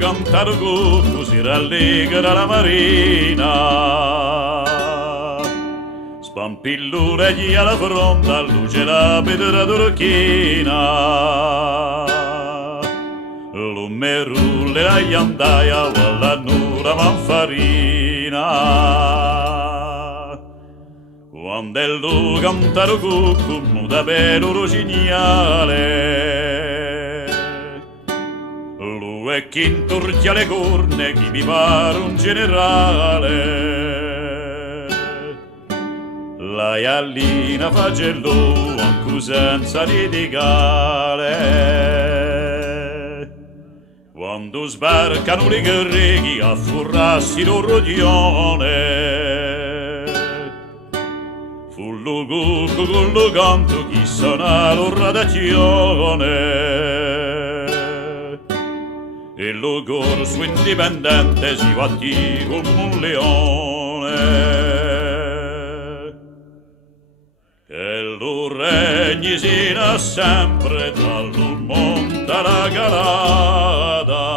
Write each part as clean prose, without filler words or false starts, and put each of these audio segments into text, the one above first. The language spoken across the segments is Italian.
canta il cucco si rallegra la marina. Spampillura gli alla fronte, luce la pedra turchina. Lume rulle la ghiandaia, alla nura manfarina. Quando lo canta il cucco, muta per un rossignale. Lui è chi intorcia le corne, chi mi pare un generale. La iallina fa gello, anche senza litigare. Quando sbarcano le greghi, affurrassi lo rodione. Fu lo cucco con lo canto, chi suona l'orradazione. E lo corso indipendente si battì come un leone. Che lo regni sino sempre dal monte alla calata.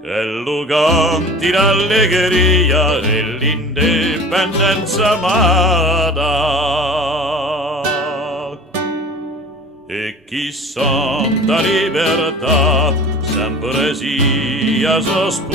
Che lo canti l'allegria e l'indipendenza amata. E chi santa libertà sempre sia sposata.